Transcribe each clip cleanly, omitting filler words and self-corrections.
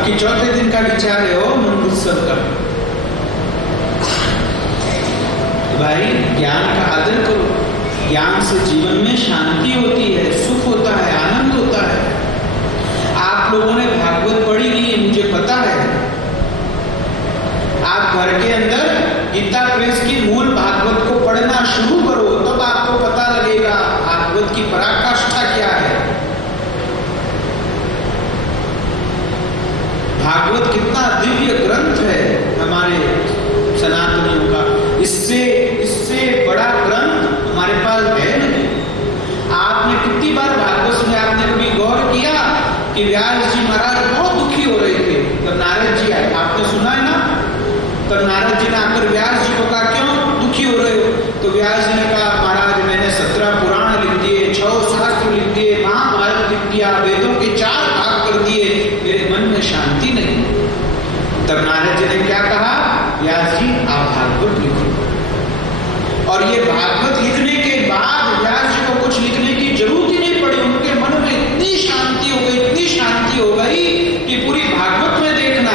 अब की चौथे दिन का विचार है ओ मन उत्सव का। भाई ज्ञान का आदर करो, ज्ञान से जीवन में शांति होती है, सुख होता है, आनंद होता है। आप लोगों ने भागवत पढ़ी नहीं है, मुझे पता है। आप घर के अंदर गीता प्रेस की मूल भागवत को पढ़ना शुरू करो, तब आपको पता लगेगा भागवत की पराकाष्ठा क्या है, भागवत कितना दिव्य ग्रंथ है हमारे सनातनियों का। इससे बड़ा ग्रंथ हमारे पास है नहीं। आपने कितनी बार भागवत में आपने कभी गौर किया कि व्यास जी महाराज बहुत दुखी हो रहे थे तब नारद जी आए, आपने सुना है ना? तब नारद जी ने आकर व्यास जी को कहा क्यों दुखी हो रहे हो? तो व्यास जी ने कहा महाराज मैंने 17 पुराण लिख दिए, 6 शास्त्र लिख दिए, महाभारत लिख दिया, वेदों के 4 भाग कर दिए, मेरे मन में शांति नहीं। तब नारद जी ने क्या कहा? व्यास जी आप भागवत लिखो। और ये भागवत लिखने के बाद व्यास जी को कुछ लिखने की जरूरत ही नहीं पड़ी, उनके मन में इतनी शांति हो गई, इतनी शांति हो गई कि पूरी भागवत में देखना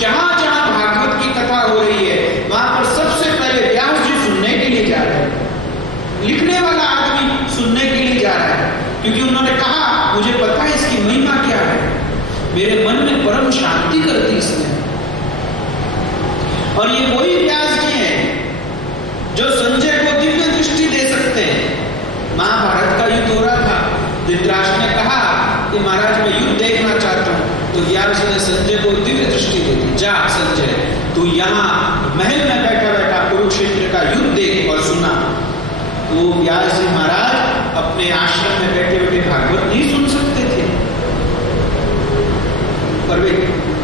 जहां जहां भागवत की कथा हो रही है वहां पर सबसे पहले व्यास जी सुनने के लिए जा रहे हैं, लिखने वाला आदमी सुनने के लिए जा रहा है, क्योंकि उन्होंने कहा मुझे पता है इसकी महिमा क्या है, मेरे मन में परम शांति करती इसने। और ये वही व्यास जी हैं जो संजय को दिव्य दृष्टि दे सकते हैं। महाभारत का युद्ध हो रहा था, धृतराष्ट्र ने कहा कि महाराज मैं युद्ध देखना चाहता हूं, तो व्यास जी ने संजय को दिव्य दृष्टि दे दी, जा संजय तू यहाँ महल में बैठा बैठा कुरुक्षेत्र का युद्ध देख और सुना। तो व्यास जी महाराज अपने आश्रम में बैठे बैठे भागवत नहीं सुन सकते थे, पर वे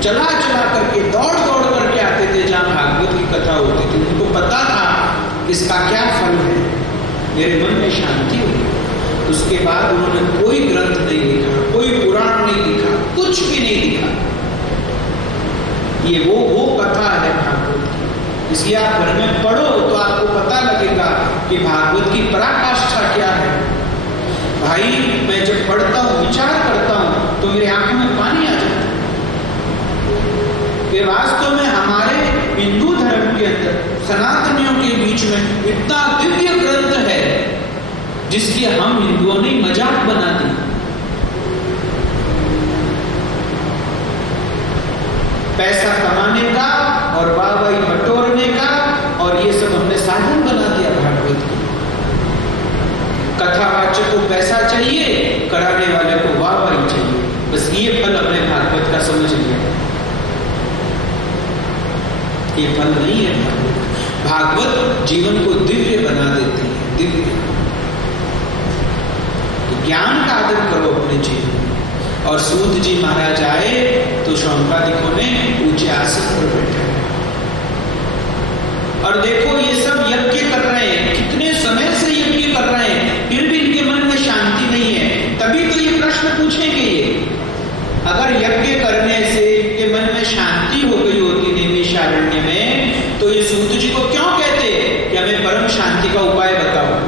चला चला करके दौड़ दौड़ करके आते थे जहां भागवत की कथा होती थी। उनको पता था इसका क्या फल है, मेरे मन में शांति हुई। उसके बाद उन्होंने कोई ग्रंथ नहीं लिखा, कोई पुराण नहीं लिखा, कुछ भी नहीं लिखा। ये वो कथा है भागवत की, इसलिए आप घर में पढ़ो तो आपको पता लगेगा कि भागवत की पराकाष्ठा क्या है। भाई मैं जब पढ़ता हूँ, विचार करता हूँ तो मेरे आंखों में पानी आ जाता है। ये वास्तव में हमारे हिंदू धर्म के अंदर सनातनियों के बीच में इतना दिव्य ग्रंथ है जिसकी हम हिंदुओं ने मजाक बना दी। पैसा कमाने का और वाहवाही बटोरने का, और ये सब हमने साधन बना दिया भागवत की। कथावाचक को पैसा चाहिए, कराने वाले को वाहवाही चाहिए, बस ये फल हमने भागवत का समझ लिया। ये फल नहीं है भागवत। भागवत जीवन को दिव्य बना देती है, दिव्य। ज्ञान का आदर करो अपने जीवन में। और सूत जी महाराज आए तो शौनकादिकों ने ऊंचे आसन पर बैठे, और देखो ये सब यज्ञ कर रहे हैं, कितने समय से यज्ञ कर रहे हैं, फिर भी इनके मन में शांति नहीं है। तभी तो ये प्रश्न पूछेंगे ये, अगर यज्ञ करने से इनके मन में शांति हो गई होती नैमिषारण्य में, तो ये सूत जी को क्यों कहते कि हमें परम शांति का उपाय बताओ।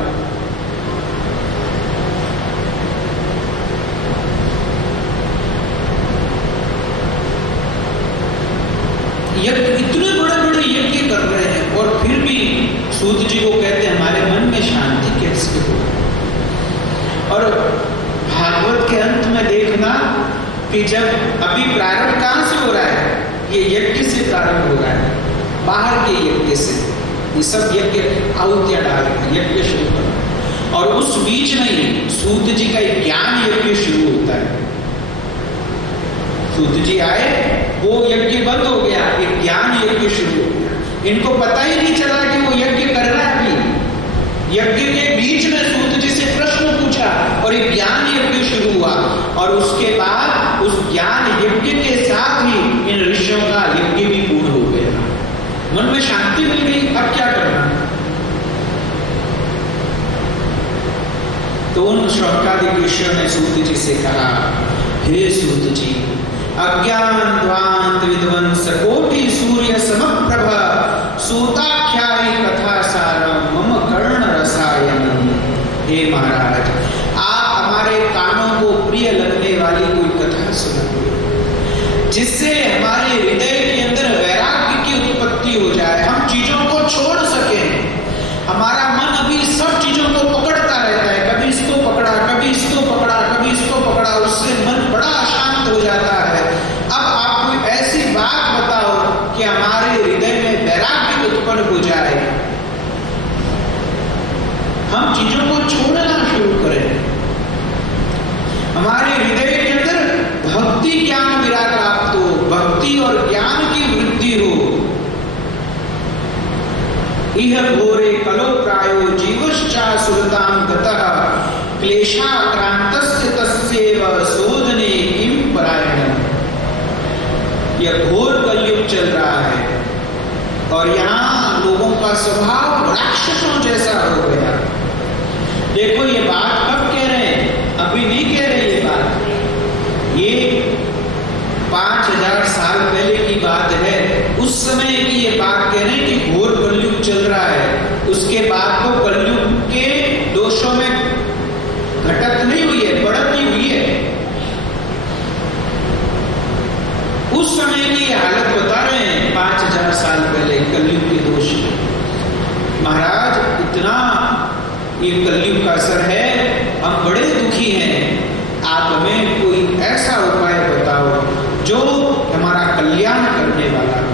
यज्ञ इतने बड़े बड़े यज्ञ कर रहे हैं और फिर भी सूत जी को कहते हैं हमारे मन में शांति कैसे हो। और भागवत के अंत में देखना कि जब अभी प्रारंभ कहां से हो रहा है, ये यज्ञ से प्रारंभ हो रहा है, बाहर के यज्ञ से। ये सब यज्ञ आहुतियां डाल रहे हैं, यज्ञ शुरू कर रहे हैं। और उस बीच में ही सूत जी का एक ज्ञान यज्ञ शुरू होता है। सूत जी आए, वो यज्ञ बंद हो गया, एक ज्ञान यज्ञ शुरू हो गया। इनको पता ही नहीं चला कि वो यज्ञ कर रहा है। अभी यज्ञ के बीच में सूत जी से प्रश्न पूछा और एक ज्ञान यज्ञ शुरू हुआ, और उसके बाद उस ज्ञान यज्ञ के साथ ही इन ऋषियों का यज्ञ भी पूर्ण हो गया। मन में शांति मिल गई, अब क्या करना। तो उन शौनकादिक ऋषियों ने सूत जी से कहा, हे सूत जी, अज्ञान ध्वांत विध्वंस कोटि सूर्य समप्रभ सूताख्यायी कथा सारम मम कर्ण रसायन। हे महाराज, आप हमारे कानों को प्रिय लगने वाली कोई कथा सुनाइए। जिससे हमारे हृदय के अंदर वैराग्य की उत्पत्ति हो जाए, हम चीजों को छोड़ सकें। हमारा मन अभी सब चीजों को पकड़ता रहता है, कभी इसको पकड़ा, कभी इसको पकड़ा, कभी इसको पकड़ा, उससे मन बड़ा अशांत हो जाता है। अब आप कोई ऐसी बात बताओ कि हमारे हृदय में वैराग्य उत्पन्न हो जाए, हम चीजों को छोड़ना शुरू करें, हमारे हृदय के अंदर भक्ति ज्ञान विराग प्राप्त हो, भक्ति और ज्ञान की वृद्धि हो। इह घोरे कलो प्रायो जीवश्चा सुरतां गतः क्लेशाक्रांतस्य तस्यैव शोधने किं परायणम्। यह घोर कलयुग चल रहा है और यहाँ लोगों का स्वभाव राक्षसों जैसा हो गया। देखो ये बात कब कह रहे हैं, अभी नहीं कह रहे ये बात, ये 5000 साल पहले की बात है। उस समय की ये बात कह रहे हैं कि घोर कलयुग चल रहा है। उसके बाद तो कलयुग के दोषों में घटत नहीं हुई है, बढ़त हुई है। उस समय की हालत बता रहे हैं 5000 साल पहले कलयुग के दोष। महाराज इतना ये कलयुग का असर है, हम बड़े दुखी हैं, आप हमें कोई ऐसा उपाय बताओ जो हमारा कल्याण करने वाला हो।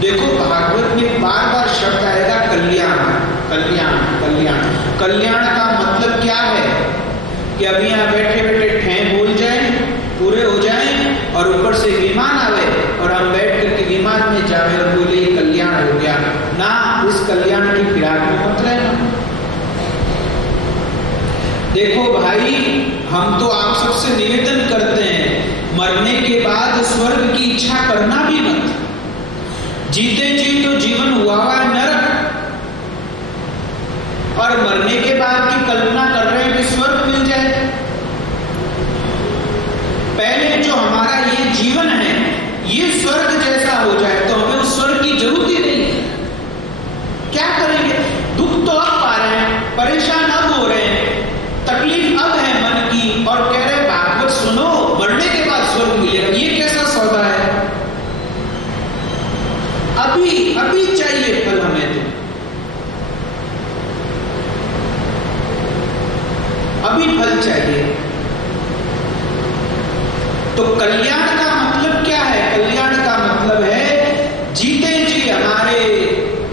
देखो भागवत में बार बार शब्द आएगा कल्याण, कल्याण, कल्याण। कल्याण का मतलब क्या है कि अभी यहाँ बैठे बैठे ठें बोल जाए, पूरे हो जाए और ऊपर से विमान आवे और हम बैठ करके विमान में जावे और बोले कल्याण हो गया ना। इस कल्याण की फिराक में मत रहना। देखो भाई, हम तो आप सबसे निवेदन करते हैं, मरने के बाद स्वर्ग की इच्छा करना भी मत। जीते जी तो जीवन हुआ हुआ नरक, और मरने के बाद की कल्पना कर रहे हैं कि स्वर्ग मिल जाए। पहले जो हमारा ये जीवन है ये स्वर्ग जैसा हो जाए तो हमें उस स्वर्ग की जरूरत ही नहीं है। क्या करेंगे? दुख तो अब पा रहे हैं, परेशान अब हो रहे हैं, तकलीफ अब है मन की, और कह रहे भागवत सुनो मरने के बाद स्वर्ग मिलेगा। ये कैसा सौदा है? अभी अभी चाहिए फल हमें, तो अभी फल चाहिए। तो कल्याण का मतलब क्या है? कल्याण का मतलब है जीते जी हमारे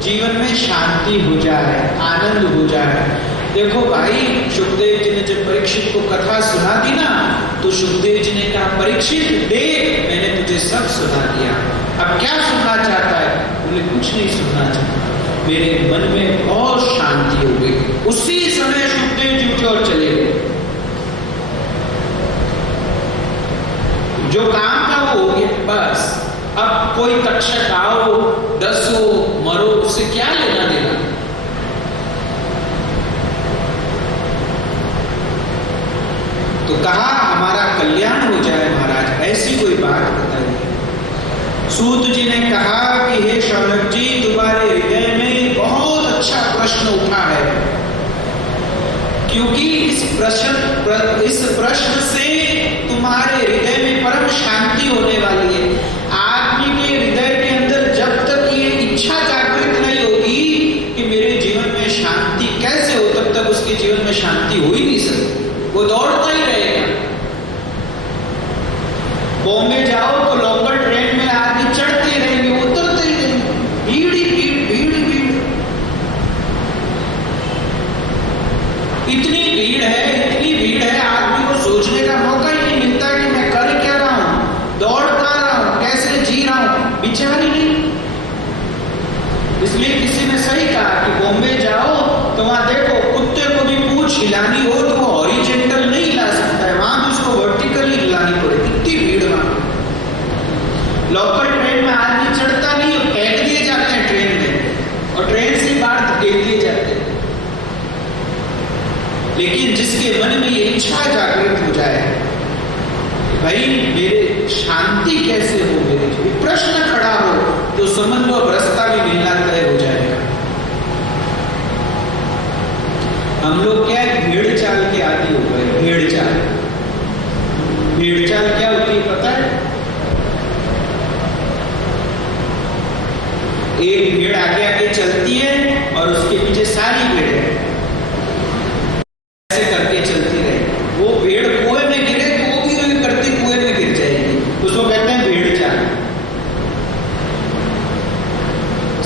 जीवन में शांति हो जाए, आनंद हो जाए। देखो भाई, सुखदेव जी ने जब परीक्षित को कथा सुना दी ना, तो सुखदेव जी ने कहा परीक्षित देख, मैंने तुझे सब सुना दिया, अब क्या सुनना चाहता है? बोले कुछ नहीं सुनना चाहता, मेरे मन में बहुत शांति हो गई। उसी समय सुखदेव जी उठे और चले गए। जो काम था वो हो गया, बस। अब कोई तक्षक आओ, डसो, मरो, उससे क्या लेना देना? तो कहा हमारा कल्याण हो जाए महाराज, ऐसी कोई बात बताइए। सूत जी ने कहा कि हे शौनक जी, तुम्हारे हृदय में बहुत अच्छा प्रश्न उठा है, क्योंकि इस प्रश्न से तुम्हारे हृदय में परम शांति होने वाली है। आदमी के हृदय के अंदर जब तक ये इच्छा जागृत नहीं होगी कि मेरे जीवन में शांति कैसे हो, तब तक उसके जीवन में शांति हो ही नहीं सकती, वो दौड़ता ही रहेगा। बॉम्बे जाओ तो लोकल ट्रेन में आदमी चढ़ते रहेंगे, उतरते ही रहेंगे, भीड़ ही भीड़, भीड़ ही भीड़। इतनी भीड़ है, इतनी भीड़ है, आदमी को सोचने का मौका ही नहीं मिलता कि मैं कर क्या रहा हूं, दौड़ कहां रहा हूं, कैसे जी रहा हूं, विचार ही नहीं। इसलिए किसी ने सही कहा कि बॉम्बे जाओ तो वहां देखो, कुत्ते को भी पूंछ हिलानी हो तो वो हॉरिजॉन्टल नहीं हिला सकता है, वहां भी उसको वर्टिकली हिलानी पड़ेगी, इतनी भीड़ वहां। लोकल ट्रेन में आदमी चढ़ता नहीं, फेंक दिए जाते हैं ट्रेन में, और ट्रेन से बाहर धकेल दिए जाते हैं। लेकिन जिसके मन में ये इच्छा जागृत हो जाए, भाई मेरे शांति कैसे हो, मेरे जो प्रश्न खड़ा हो, तो समझ लो अब रास्ता भी मिलना तय हो जाएगा। हम लोग क्या है, भेड़ चाल के आदि हो गए। भेड़ चाल, भेड़ चाल क्या होती है पता है? एक भेड़ आगे आगे चलती है और उसके पीछे सारी भेड़ें ऐसे करके चलती रहे। वो भेड़ कुएं में गिरे तो वो भी करती कुएं में गिर जाएगी, उसको कहते हैं भेड़ चाल।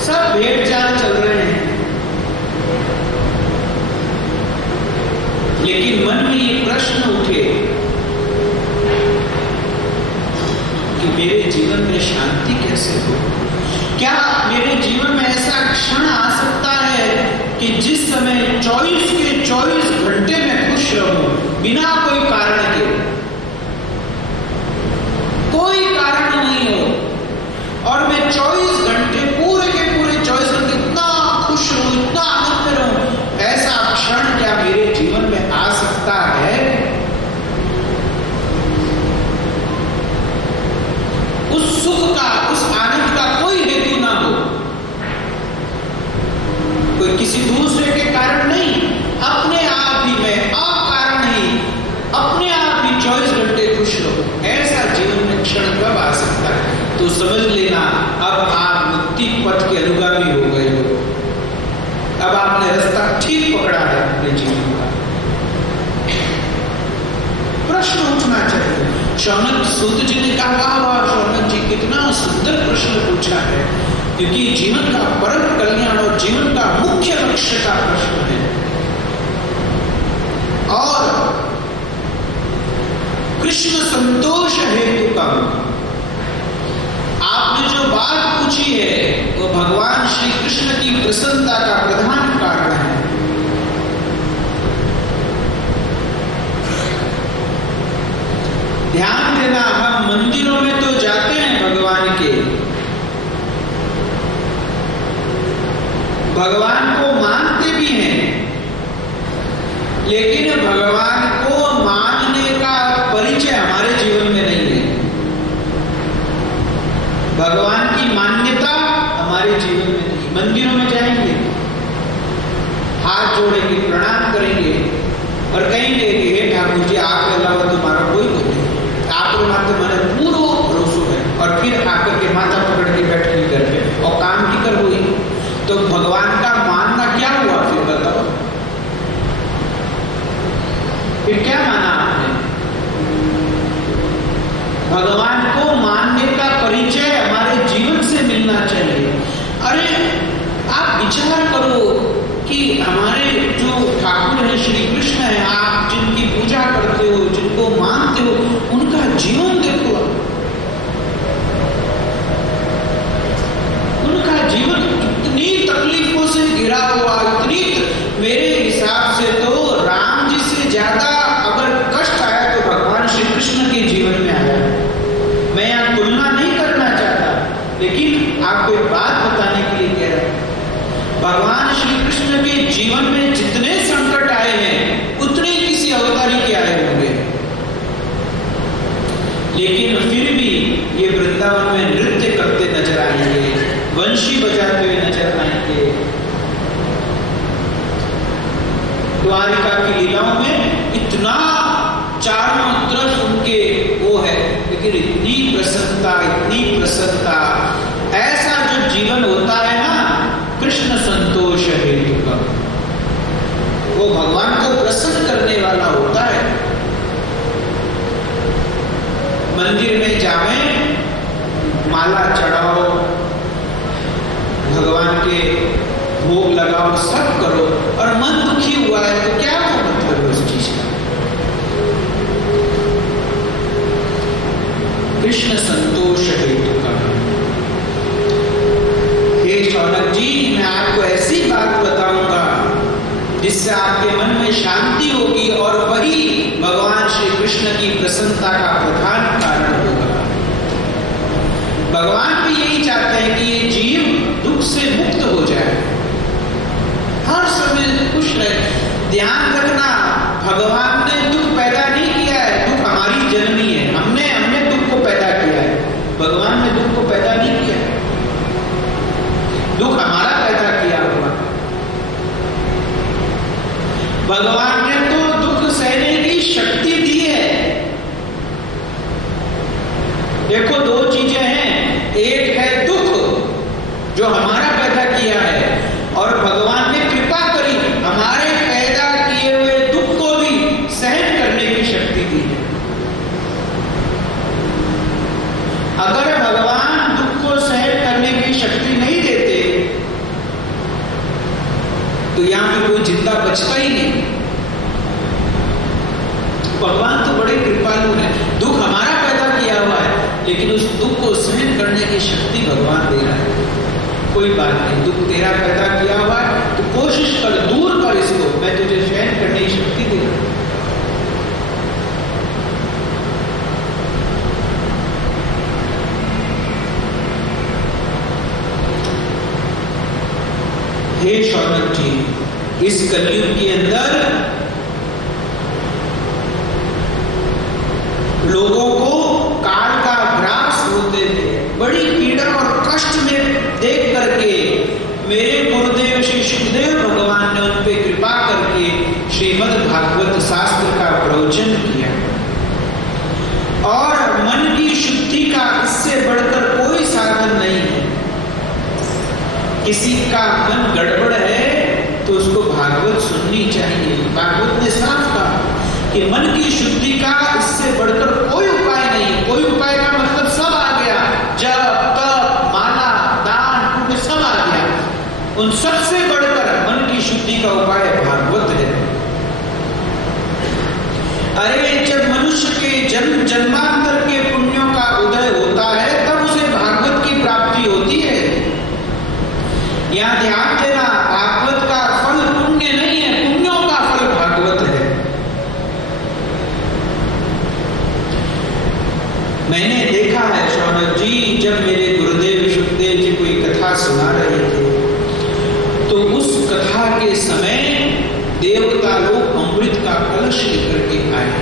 सब भेड़ चाल चल रहे हैं, लेकिन मन में ये प्रश्न उठे कि मेरे जीवन में शांति कैसे हो? क्या मेरे जीवन में ऐसा क्षण आ सकता है कि जिस समय 24 के 24 घंटे में खुश रहूं बिना कोई कारण के, कोई कारण नहीं हो, और मैं 24 घंटे पूरे के पूरे 24 घंटे इतना खुश रहूं, इतना आनंद में रहूं? ऐसा क्षण क्या मेरे जीवन में आ सकता है? उस सुख का, उस आनंद का कोई हेतु ना हो, कोई किसी दूसरे के कारण नहीं, अपने आप ही मैं अकारण ही अपने आप ही 24 घंटे खुश रहो। ऐसा जीवन में क्षण कब आ सकता है? तो समझ लेना अब आप मुक्ति पथ के अनुगामी हो गए हो, अब आपने रास्ता ठीक पकड़ा है अपने जीवन का। प्रश्न उठना चाहिए। शौनक सूत जी ने कहा, वाह शौनक जी कितना सुंदर प्रश्न पूछा है, क्योंकि जीवन का परम कल्याण और जीवन का मुख्य लक्ष्य का प्रश्न है। और कृष्ण संतोष हेतु का आपने जो बात पूछी है वो भगवान श्री कृष्ण की प्रसन्नता का प्रधान कारण है। ध्यान देना, हम मंदिरों में तो जाते हैं भगवान के, भगवान को मानते भी हैं, लेकिन भगवान को मानने का परिचय हमारे जीवन में नहीं है। भगवान की मान्यता हमारे जीवन में नहीं। मंदिरों में जाएंगे, हाथ जोड़ेंगे, प्रणाम करेंगे और कहेंगे हे ठाकुर जी आपके अलावा तुम्हारा कोई नहीं, आप मात्र मैंने पूरा भरोसा है, और फिर आकर के माथा पकड़ के बैठ के घर पे और काम की कर हुई, तो भगवान का मानना क्या हुआ? फिर बताओ, फिर क्या माना आपने? भगवान को मानने का परिचय हमारे जीवन से मिलना चाहिए। अरे आप विचार करो कि हमारे जो ठाकुर है, श्री कृष्ण है, आप जिनकी पूजा करते हो, जिनको मानते हो, उनका जीवन देखो, उनका जीवन कितनी तकलीफों से घिरा हुआ, इतनी, मेरे हिसाब से तो राम जी से ज्यादा अगर कष्ट आया तो भगवान श्री कृष्ण के जीवन में आया। मैं यहाँ तुलना नहीं करना चाहता, लेकिन आपको एक बात बताने के लिए कह रहा हूं, भगवान श्री कृष्ण के जीवन में जितने संकट आए हैं उतने किसी अवतारी के आए होंगे, लेकिन फिर भी ये वृंदावन में नृत्य करते नजर आएंगे, वंशी बजाते हुए नजर आएंगे। द्वारिका की लीलाओं में इतना चारों तरफ उनके वो है, लेकिन इतनी प्रसन्नता, ऐसा जो जीवन होता है ना कृष्ण संतोष हेतु का, वो भगवान को प्रसन्न करने वाला होता है। मंदिर में जावे, माला चढ़ाओ, भगवान के भोग लगाओ, सब करो, और मन दुखी हुआ है तो क्या मतलब है उस चीज का? कृष्ण संतोष हेतु का। हे शौनक जी, मैं आपको ऐसी बात बताऊंगा जिससे आपके मन में शांति होगी, और वही भगवान श्री कृष्ण की प्रसन्नता का प्रधान कारण होगा। भगवान भी यही चाहते हैं कि ये जीव दुख से मुक्त हो जाए, हर समय खुश रहे। ध्यान रखना, भगवान ने दुख पैदा नहीं किया है, दुख हमारी जननी है, हमने दुख को पैदा किया है, भगवान ने दुख को पैदा नहीं किया, दुख हमारा पैदा किया हुआ। भगवान ने तो दुख सहने की शक्ति दी है। देखो दो चीजें हैं, एक है दुख जो हमारा अगर भगवान दुख को सहन करने की शक्ति नहीं देते तो यहां पे कोई जिंदा बचता ही नहीं। भगवान तो बड़े कृपालु है, दुख हमारा पैदा किया हुआ है, लेकिन उस दुख को सहन करने की शक्ति भगवान दे रहा है। कोई बात नहीं, दुख तेरा पैदा किया हुआ है, तो कोशिश कर, दूर कर इसको, मैं तुझे सहन करने की शक्ति दे रहा हूं। हे शौनक जी, इस कलयुग के अंदर लोगों को काल का ग्रास होते थे, बड़ी पीड़ा और कष्ट में देख करके मेरे गुरुदेव श्री सुखदेव भगवान ने उन पे कृपा करके श्रीमद् भागवत शास्त्र का प्रवचन किया। और मन की शुद्धि का इससे बढ़कर कोई साधन नहीं है। किसी का मन गड़बड़ है तो उसको भागवत सुननी चाहिए। भागवत ने साफ कहा कि मन की शुद्धि का इससे बढ़कर कोई उपाय नहीं। कोई उपाय का मतलब सब आ गया, जप तप माला दान पुण्य सब आ गया। उन सबसे बढ़कर मन की शुद्धि का उपाय भागवत है। अरे जब मनुष्य के जन्म जन्मांतर के पुण्यों का उदय होता है तब उसे भागवत की प्राप्ति होती है। यहाँ ध्यान देना, भागवत का फल पुण्य नहीं है, पुण्यों का फल भागवत है। मैंने देखा है शौनक जी, जब मेरे गुरुदेव सुखदेव जी कोई कथा सुना रहे थे तो उस कथा के समय देवता लोग अमृत का कलश लेकर के आए।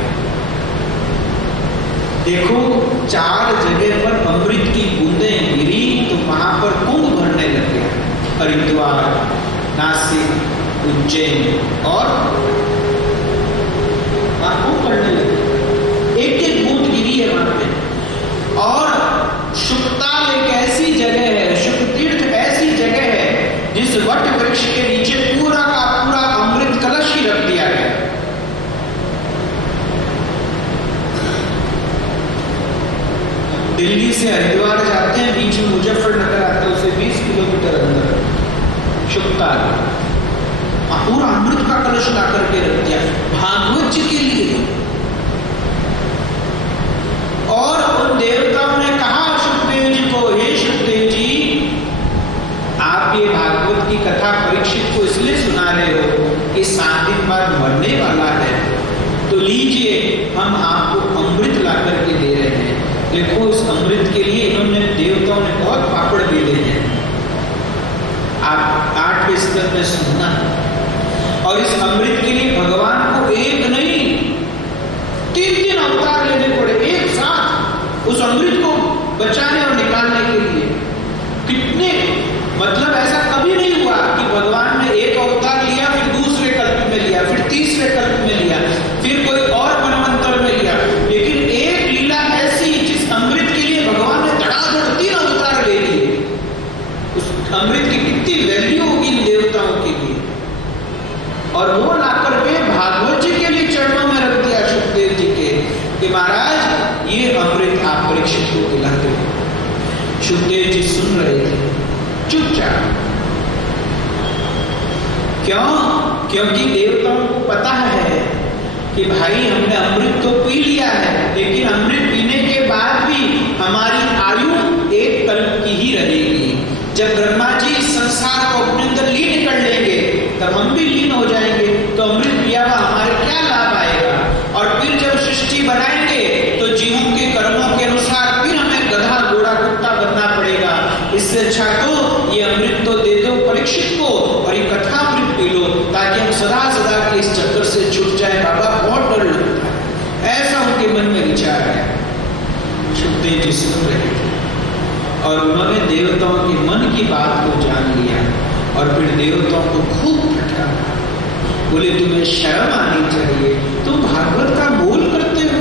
देखो 4 जगह पर अमृत की बूंदें गिरी तो वहां पर कुंभ भरने लग गया। हरिद्वार, नासिक, उज्जैन और कुंभ भरने लगे। एक बूंद गिरी है वहां पे। और शुकताल एक ऐसी जगह है, शुक तीर्थ ऐसी जगह है जिस वट वृक्ष के नीचे पूरा का पूरा अमृत कलश ही रख दिया गया। दिल्ली से हरिद्वार जाते हैं, बीच में मुजफ्फरनगर आता है, उसे 20 किलोमीटर अंदर शुकताल, पूरा अमृत का कलश ला करके रख दिया भागवत जी के लिए। और उन देवताओं ने कहा सुखदेव जी को, हे सुखदेव जी, आप ये भागवत की कथा परीक्षित को इसलिए सुना रहे हो कि 7 दिन बाद मरने वाला है, तो लीजिए हम आपको अमृत ला करके दे रहे हैं। देखो इस अमृत के लिए इन्होंने देवताओं ने बहुत पापड़ बेले हैं। आप 8वें स्तर में सुनना। और इस अमृत के लिए भगवान को एक नहीं 3 अवतार लेने पड़े एक साथ उस अमृत को बचाने और निकालने के लिए। कितने, मतलब ऐसा कभी नहीं हुआ कि भगवान ने एक अवतार लिया, फिर दूसरे कल्प में लिया, फिर तीसरे कल्प में लिया, फिर कोई और मनवंतर में लिया, लेकिन एक लीला ऐसी जिस अमृत के लिए भगवान ने धड़ाधड़ 3 अवतार ले लिए। उस अमृत की कितनी वैल्यू होगी इन देवताओं के लिए। और वो लाकर के भागवत जी के लिए चरणों में रख दिया सुखदेव जी के कि महाराज ये अमृत आप परीक्षित को दिला दो। सुखदेव जी सुन रहे थे चुपचाप। क्यों? क्योंकि देवताओं को पता है कि भाई हमने अमृत तो पी लिया है, लेकिन अमृत पीने के बाद भी हमारी आयु एक कल्प की ही रहेगी। जब ब्रह्मा जी इस संसार को अपने अंदर लीन कर लेंगे तब हम भी लीन हो जाएंगे, तो अमृत पिया हुआ हमारे क्या लाभ आएगा। और फिर जब सृष्टि बनाएंगे तो जीवों के कर्मों के अनुसार फिर हमें गधा घोड़ा कुत्ता बनना पड़ेगा। इससे अच्छा तो ये अमृत तो दे दो परीक्षित को और ये कथा अमृत पी लो, ताकि हम सदा सदा के इस चक्कर से छूट जाए। बाबा बहुत डर लगता है, ऐसा उनके मन में विचार है। सुखदेव जी सुन रहे थे और उन्होंने देवताओं के मन की बात को जान लिया और फिर देवताओं को खूब फटकारा। बोले तुम्हें शर्म आनी चाहिए, तुम भागवत का बोल करते हो।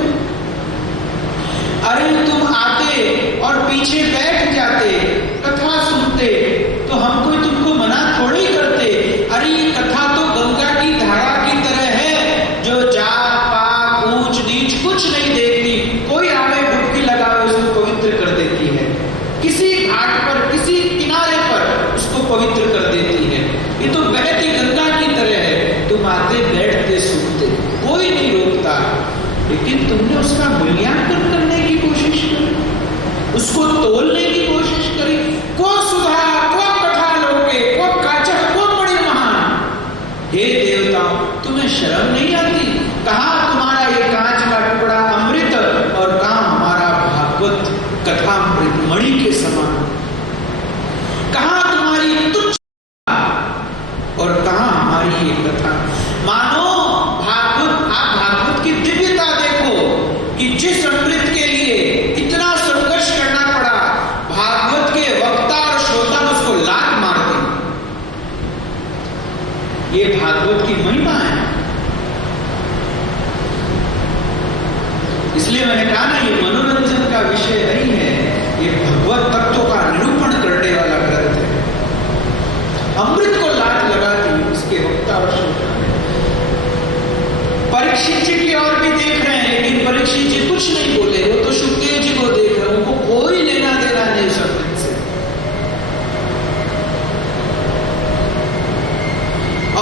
अरे तुम आते और पीछे बैठ जाते, कथा सुनते, तो हम कोई तुमको मना थोड़ी करते। अरे ये कथा तो गंगा की धारा की तरह है जो जात पात ऊंच नीच कुछ नहीं देखती, कोई आवे डुबकी लगावे उसको पवित्र कर देती है। उसको तोलने की कोशिश करी। को सुधा को कथा लोके को काचक को बड़ी महान। हे देवताओं, तुम्हें शर्म नहीं आती? कहाँ तुम्हारा ये कांच का टुकड़ा अमृत और कहाँ हमारा भागवत कथामृत मणि के समान? कहाँ तुम्हारी तुच्छ और कहाँ हमारी ये कथा? मानो भागवत, आप भागवत की दिव्यता देखो कि जिस अमृत के लिए इतना संघर्ष करना पड़ा, भागवत के वक्ता और श्रोता उसको लात मारते। ये भागवत की महिमा है। इसलिए मैंने कहा ना, ये मनोरंजन का विषय नहीं है, ये भगवत तत्वों का निरूपण करने वाला ग्रंथ है। अमृत को लात लगा दी इसके वक्ता और श्रोता। परीक्षित जी की ओर भी देख रहे हैं, लेकिन परीक्षित जी कुछ नहीं बोले, वो तो शुकदेव जी को देख रहे हैं, उनको कोई लेना देना नहीं उस अमृत से।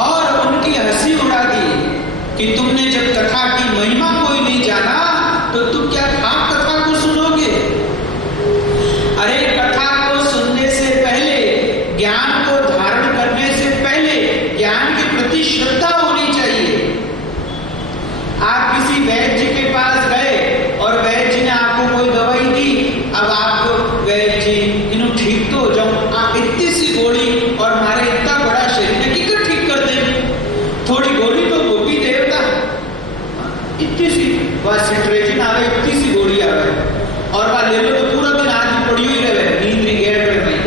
और उनकी हंसी उड़ा दी कि तुमने जब कथा की महिमा कोई नहीं जाना तो तुम क्या आप कथा को सुनोगे? अरे कथा को सुनने से पहले, ज्ञान को धारण करने से पहले ज्ञान के प्रति श्रद्धा होनी चाहिए। आप किसी वैद्य जी के पास गए और वैद्य जी ने आपको कोई दवाई दी, अब आपको वैद्य जी इन्हों ठीक तो हो जाओ, आप इतनी सी गोली और हमारे इतना बड़ा शरीर में किकर ठीक कर देंगे? थोड़ी गोली तो वो भी देवता, इतनी सी वह सिट्रेजिन आ रही, इतनी सी गोली आ रही और वह ले लो तो पूरा दिन आदमी पड़ी हुई रहे, नींद नहीं गैर नहीं,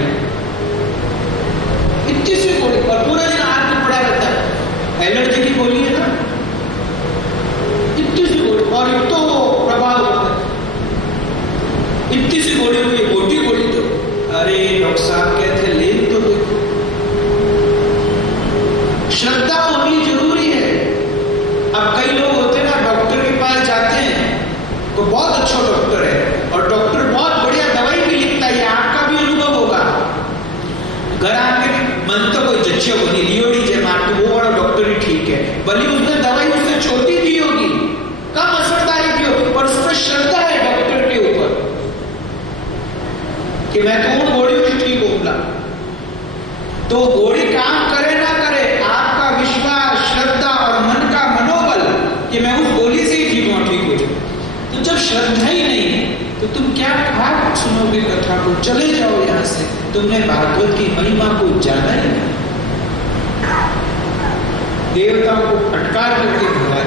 इतनी सी गोली और पूरा दिन आदमी पड़ा रहता है। एलर्जी की गोली है ना, इतनी सी गोली और एक तो प्रभाव होता है, इतनी सी गोली हुई, मोटी गोली तो। अरे डॉक्टर साहब कहते ले तो देखो, श्रद्धा होनी जरूरी है। अब कई लोग होते हैं ना, डॉक्टर के पास जाते हैं तो बहुत अच्छा डॉक्टर है और डॉक्टर बहुत बढ़िया दवाई भी लिखता है, आपका भी अनुभव होगा। घर आके मन तो कोई जच्चे को नहीं लियोड़ी जे मार तो वो बड़ा डॉक्टर ही ठीक है, भले उसने दवाई उससे छोटी दी होगी, कम असरदारी दी होगी, पर उसमें श्रद्धा है डॉक्टर के ऊपर कि मैं तो उन गोली में ठीक होगा। तो गोली काम करे ना करे, आपका विश्वास, श्रद्धा और मन का मनोबल कि मैं उस गोली से ही ठीक हो जाऊं। तो जब श्रद्धा ही नहीं है तो तुम क्या भाग सुनोगे कथा को? चले जाओ यहां से, तुमने भागवत की महिमा को जाना ही नहीं। देवताओं को फटकार करके बोला।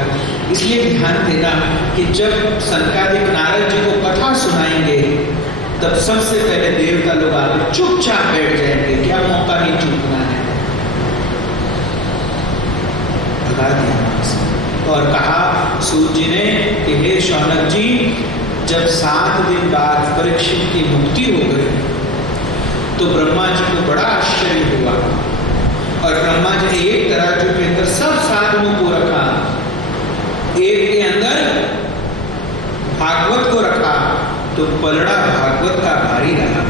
इसलिए ध्यान देना कि जब सनकादिक नारद जी को कथा सुनाएंगे तब सबसे पहले देवता लोग आकर चुपचाप बैठ जाएंगे, क्या मौका नहीं चूकना है। भगा दिया और कहा सूत जी ने कि हे शौनक जी, जब 7 दिन बाद परीक्षित की मुक्ति हो गई तो ब्रह्मा जी को बड़ा आश्चर्य हुआ और ब्रह्मा जी ने एक तराजू के अंदर सब साधनों को रखा, एक के अंदर भागवत को रखा तो पलड़ा भागवत का भारी रहा।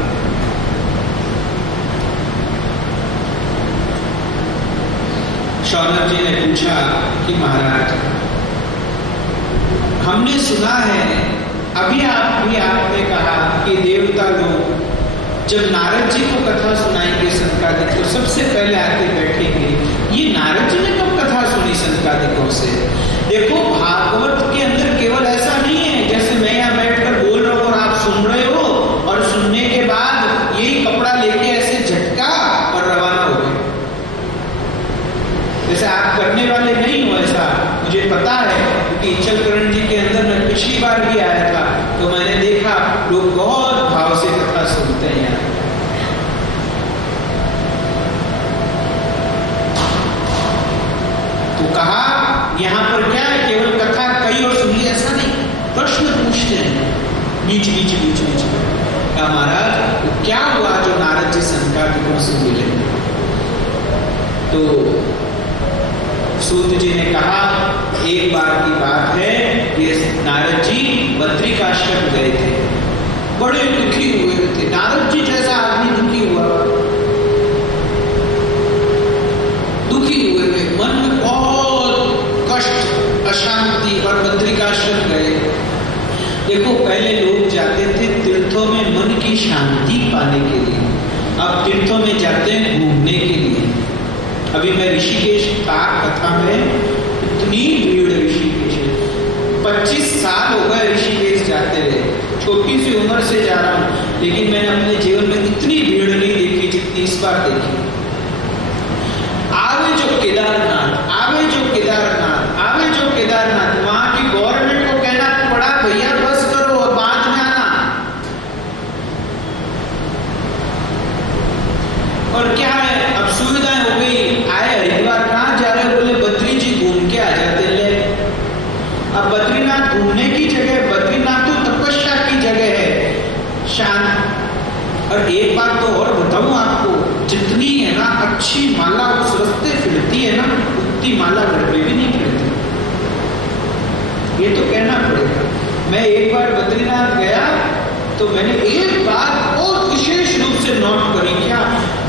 शौनक जी ने पूछा कि महाराज, हमने सुना है, अभी आपने कहा कि देवता लोग जब नारद जी को कथा सुनाएंगे सनकादिक तो सबसे पहले आके बैठेंगे। ये नारद जी ने कब कथा सुनी सनकादिकों से? देखो, भागवत के अंदर केवल ऐसा नहीं है जैसे मैं यहाँ बैठकर बोल रहा हूँ और आप सुन रहे हो और सुनने के बाद यही कपड़ा लेके ऐसे झटका और रवाना हो गए, जैसे आप करने वाले नहीं हो। ऐसा मुझे पता है क्योंकि इचलकरण जी के अंदर मैं पिछली बार भी आया था तो मैंने देखा लोग बहुत भाव से कथा सुनते हैं यहाँ। तो कहा यहाँ पर क्या है, केवल कथा कई और सुनिए ऐसा नहीं, प्रश्न पूछते हैं बीच कहा महाराज तो क्या हुआ जो नारद जी सनकादिकों से मिले? तो सूत जी ने कहा एक बार की बात है, ये नारद जी बद्रिकाश्रम गए थे, बड़े दुखी हुए थे। नारद जी जैसा आदमी दुखी हुआ, दुखी हुए थे, मन में बहुत कष्ट, अशांति, और बद्रिकाश्रम गए। देखो पहले लोग जाते थे तीर्थों में मन की की शांति पाने के लिए। अब तीर्थों में जाते हैं घूमने के लिए। अभी मैं ऋषिकेश था, कथा में इतनी भीड़ ऋषिकेश, 25 साल हो गए ऋषिकेश जाते हुए, छोटी सी उम्र से जा रहा हूँ, लेकिन मैंने अपने जीवन में इतनी भीड़ नहीं देखी जितनी इस बार देखी। आवे जो केदारनाथ, आवे जो केदारनाथ, आवे जो केदारनाथ, वहां की गवर्नमेंट को कहना पड़ा भैया बस करो और बाद में आना। और क्या है, अब सुविधाएं हो गई, आए हरिद्वार कहाँ जा रहे, बोले बद्री जी घूम के आ जाते ले। अब बद्रीनाथ घूमने की जगह, बद्रीनाथ तो तपस्या की जगह है, शांत। और एक बात तो और बताऊं आपको, जितनी है ना अच्छी माला उस रास्ते फिरती है ना, उतनी माला घर पे भी नहीं फिरती, ये तो कहना पड़ेगा। मैं एक बार बद्रीनाथ गया तो मैंने एक बात और विशेष रूप से नोट करी, क्या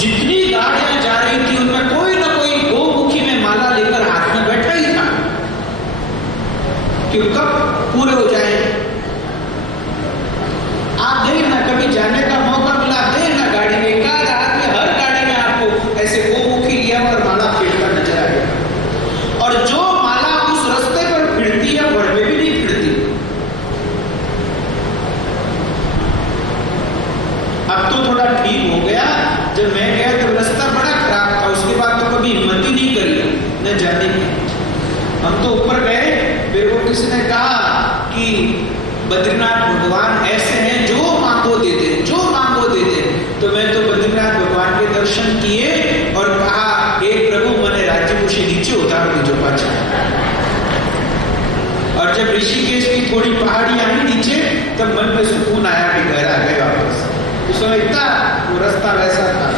जितनी गाड़ियां जा रही थी उनमें कोई ना कोई गोमुखी में माला लेकर हाथ में बैठा ही था कि कब पूरे हो जाए। आप देखना, कभी जाने का मौका मिला, देखना गाड़ी में एक आदमी, हर गाड़ी में आपको ऐसे गोमुखी लिया और माला फेरता नजर आएगा। और जो माला उस रास्ते पर फिरती है घर में भी नहीं फिरती। अब तो थोड़ा ठीक हो गया, जब मैं गया तो रास्ता बड़ा खराब था, उसके बाद तो कभी हिम्मत ही नहीं करी न जाने की। हम तो ऊपर गए, फिर वो किसी ने कहा कि बद्रीनाथ भगवान ऐसे हैं जो मांगो दे दे, जो मांगो दे दे। तो मैं तो बद्रीनाथ भगवान के दर्शन किए और कहा, हे प्रभु मैंने राज्य खुशी नीचे उतार दीजो पाछा। और जब ऋषिकेश की थोड़ी पहाड़ी आई नीचे, तब मन में सुकून आया कि घर आ गए वापस। उस समय इतना वो रास्ता वैसा था।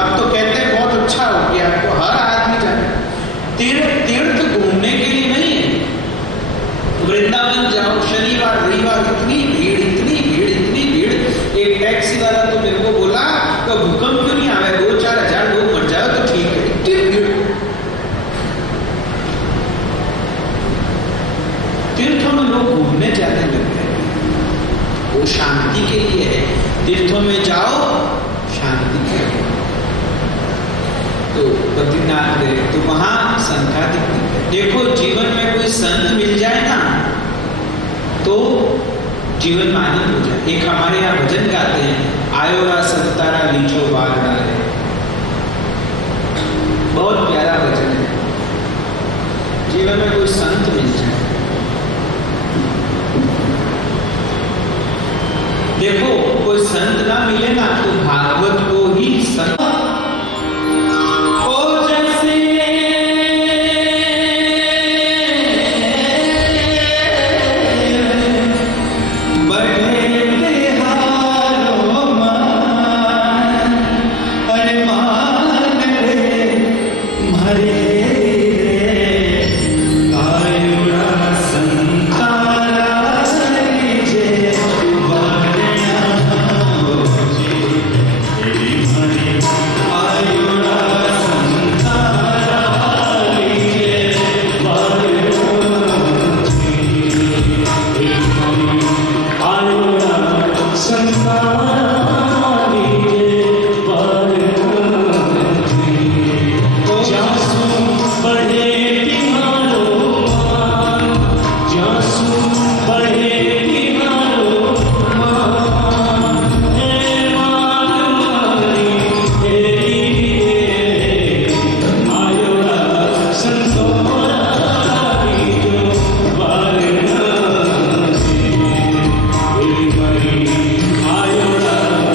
अब तो कहते हैं बहुत अच्छा हो गया, आपको हर आदमी जाए। तीर्थ घूमने के लिए नहीं है। वृंदावन जाओ, शनिवार रविवार इतनी भीड़, इतनी भीड़, इतनी भीड़। एक टैक्सी वाला तो मेरे को बोला तो भूकंप क्यों नहीं आवे, 2-4 हजार लोग मर जाओ तो ठीक है, इतनी भीड़। तीर्थों में लोग घूमने जाने लग गए, वो शांति के लिए है। तीर्थों में जाओ शांति के लिए। तो बद्रीनाथ गए तो वहां संघातिक देखो, जीवन में कोई संत मिल जाए ना तो जीवन में आनंद हो जाए। एक हमारे यहाँ भजन गाते हैं, आयोरा संतारा लीचो बागड़ा है, बहुत प्यारा भजन है। जीवन में कोई संत मिल जाए, देखो कोई संत ना मिले ना तो भागवत को ही संत Ayora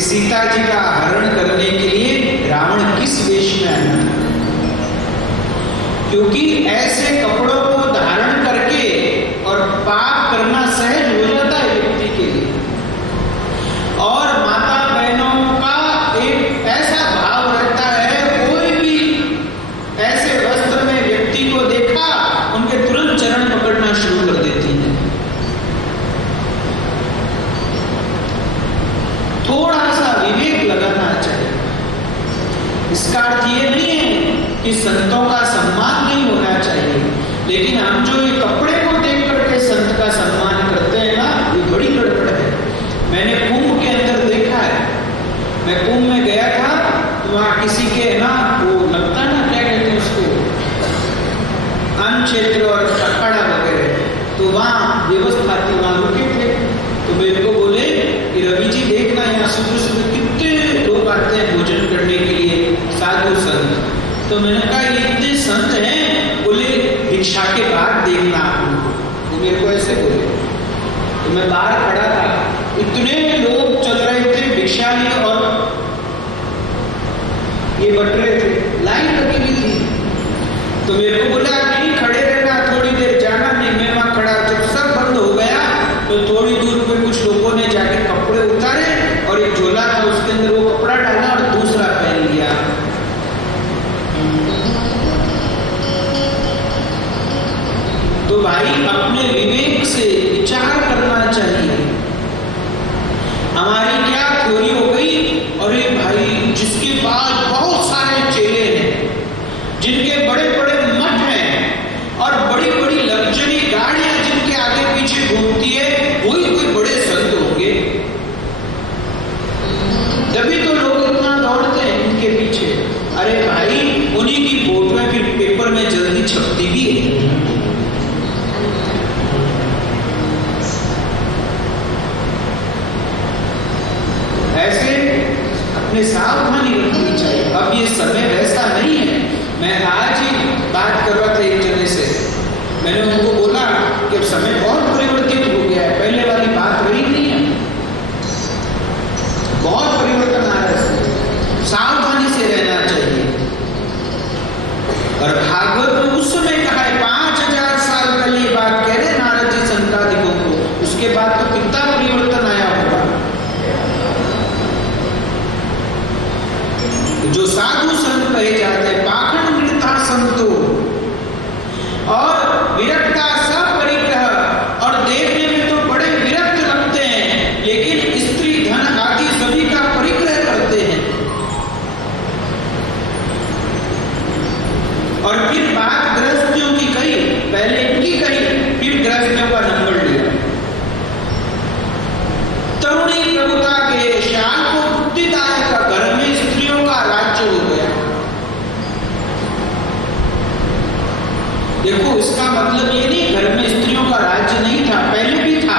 सीता जी का हरण करने के लिए रावण किस वेश में आया था, क्योंकि ऐसे कपड़ों को धारण करके और पाप करना सहज हो जाता है व्यक्ति के लिए। और माता बहनों का एक ऐसा भाव रहता है, कोई भी ऐसे वस्त्र में व्यक्ति को देखा उनके तुरंत चरण पकड़ना शुरू कर देती है। थोड़ा सा विवेक लगाना चाहिए। इसका अर्थ ये नहीं है कि संतों का सम्मान नहीं होना चाहिए, लेकिन हम जो ये कपड़े को देख करके संत का सम्मान करते हैं ना, ये बड़ी गड़बड़ है। मैंने कुंभ के अंदर देखा है, मैं कुंभ में गया था तो वहां किसी के ना वो लगता ना क्या कहते हैं उसको, अन्न क्षेत्र और अखाड़ा वगैरह, तो वहां व्यवस्था थी, वहां रुके थे। तो मेरे को बोले कि रवि जी देखना यहाँ सुबह सुबह कितने लोग आते हैं भोजन करने के लिए, साधु संत। तो मैंने कहा ये इतने संत हैं, बोले भिक्षा के बाद देखना आप उनको। तो मेरे को ऐसे बोले, तो तो मैं बाहर खड़ा था, इतने लोग चल रहे थे भिक्षा लिए और ये बट रहे थे, लाइन लगी हुई थी। तो मेरे को बोला नहीं खड़े रहना, थोड़ी देर जाना नहीं। मैं वहां खड़ा, जब सब बंद हो गया तो थोड़ी दूर पे कुछ लोगों ने जाके कपड़े उतारे और एक झोला था उसके अंदर वो कपड़ा डाला और दूसरा पहन लिया। तो भाई अपने विवेक से विचार करना चाहिए। हमारी क्या थ्योरी हो गई, अरे भाई जिसके पास बहुत सारे चेले हैं, जिनके बड़े बड़े मठ हैं और बड़ी बड़ी लग्जरी गाड़ियां जिनके आगे पीछे घूमती है, वही कोई बड़े संत होंगे। तभी तो लोग इतना दौड़ते हैं इनके पीछे। अरे भाई उन्हीं की फोटोएं फिर पेपर में जल्दी छपती भी है। ऐसे अपने सावधानी रखनी चाहिए। अब ये समय वैसा नहीं है। मैं आज ही बात कर रहा था एक जने से, मैंने उनको बोला कि अब समय बहुत परिवर्तित हो गया है, पहले वाली बात रही नहीं है, बहुत परिवर्तन आ रहा है, सावधानी से रहना चाहिए। और भागवत ने उस समय कहा है, 5000 साल पहले ये बात कह रहे नारद जी संतादिकों को, उसके बाद तो कितना परिवर्तन आया होगा। जो साधु संत कहे जाते हैं, पाखंड मृता संतो और विरक्ता सब परिग्रह, और देखने में तो बड़े विरक्त लगते हैं लेकिन स्त्री धन आदि सभी का परिग्रह करते हैं। और फिर बात गृहस्थियों की कही, पहले इनकी कही, फिर गृहस्थियों का नंबर लिया। तरुणी प्रभुता के श्याम को बुद्धिदायक, घर में स्त्रियों का राज्य हो गया। देखो इसका मतलब ये नहीं घर में स्त्रियों का राज्य नहीं था, पहले भी था।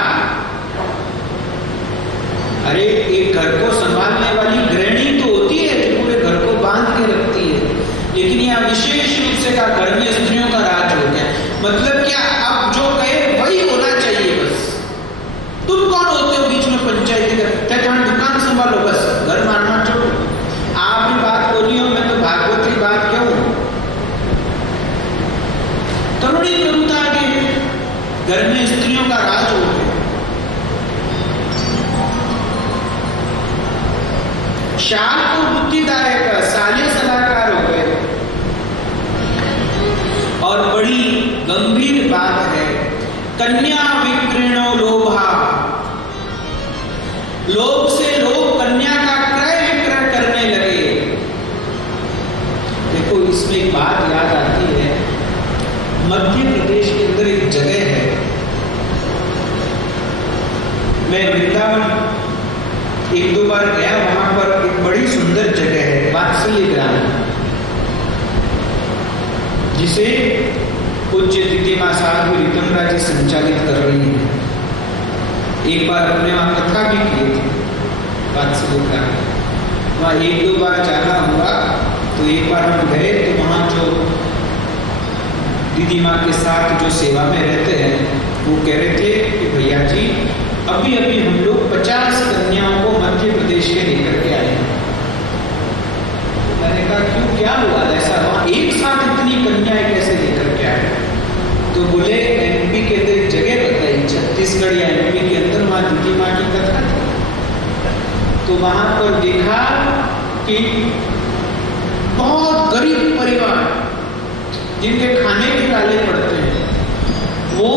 अरे एक घर को संभालने वाली गृहिणी तो होती है जो पूरे घर को बांध के रखती है, लेकिन यह विशेष रूप से का घर में स्त्रियों का राज हो गया। मतलब क्या, अब जो कहे वही होना चाहिए बस। तुम कौन होते हो बीच में पंचायती कर, दुकान संभालो, बस घर मारना छोड़ो। आप भी बात बोली हो, मैं तो भागवत की बात क्यों। तरुणी प्रभुता के घर में स्त्रियों का राज हो गया। श्याम को बुद्धिदायक, साले सलाहकार हो गए। और बड़ी गंभीर बात है, कन्या विक्रीणो लोभा, लोभ से लोग कन्या का क्रय विक्रय करने लगे। देखो इसमें एक बात याद आती है, मध्य प्रदेश के अंदर एक जगह है, मैं वृंदावन एक दो बार गया, वहां पर एक बड़ी सुंदर जगह है वात्सल्य ग्राम, जिसे पूज्य तिथिमा साधु रितमरा जी संचालित कर रही है। एक बार अपने वहां कथा भी की थी वात्सल्य ग्राम, वहां एक दो बार जाना हुआ। तो एक बार हम गए तो वहां जो दीदी माँ के साथ जो सेवा में रहते हैं वो कह रहे थे कि भैया जी अभी अभी हम लोग 50 कन्याओं को मध्य प्रदेश के लेकर के आए हैं। तो मैंने कहा क्यों, क्या हुआ ऐसा, वहां एक साथ इतनी कन्याएं कैसे लेकर के आए। तो बोले एमपी के अंदर एक जगह बताई, छत्तीसगढ़ या एमपी के अंदर, वहां दीदी माँ की कथा थी। तो वहां पर देखा कि बहुत गरीब परिवार जिनके खाने के डाले पड़ते हैं, वो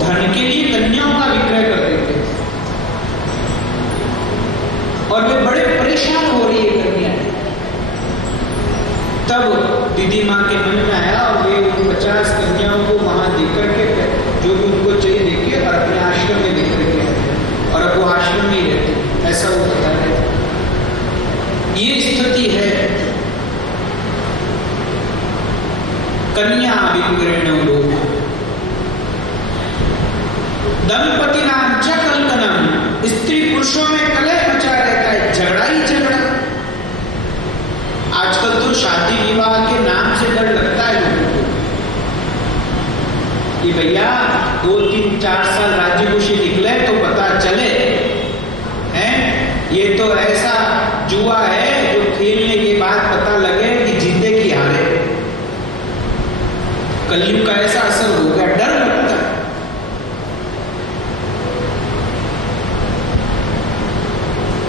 धन के लिए कन्याओं का विक्रय कर देते हैं और वे बड़े परेशान हो रही है कन्या। तब दीदी माँ के मन में आया और वे उन 50 कन्याओं को वहां देकर के जो भी उनको चाहिए देके और अपने आश्रम में लेकर के, और अब वो आश्रम में ही रहते, ऐसा वो बता रहे थे। ये स्थिति है कन्या विक्रयणो लोभ, दंपति नाम च कलकनम, स्त्री पुरुषों में कलह मचा रहता है, झगड़ा ही झगड़ा। आजकल तो शादी विवाह के नाम से डर लगता है लोगों को कि भैया 2, 3, 4 साल राज्य खुशी निकले तो पता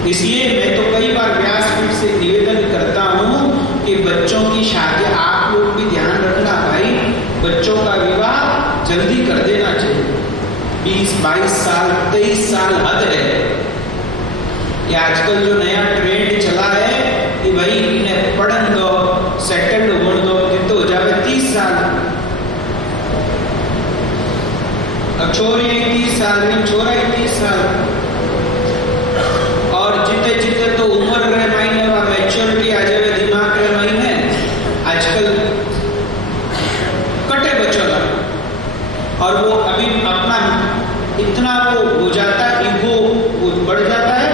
इसलिए मैं तो कई बार व्यासपीठ से निवेदन करता हूँ कि बच्चों की शादी आप लोग भी ध्यान रखना भाई, बच्चों का विवाह जल्दी कर देना चाहिए। 20-22 साल 23 साल हद है। ये आजकल जो नया ट्रेंड चला है कि भाई इन्हें पढ़न दो, सेटल्ड होने दो, तो हो जाए 30 साल। अब छोरी 30 साल में, छोरा 30 साल, और जितने जितने तो उम्र रहे महीने और मैच्योरिटी आ जाए दिमाग रहे महीने, आजकल कटे बच्चों का, और वो अभी अपना इतना वो हो जाता है, ईगो बढ़ जाता है,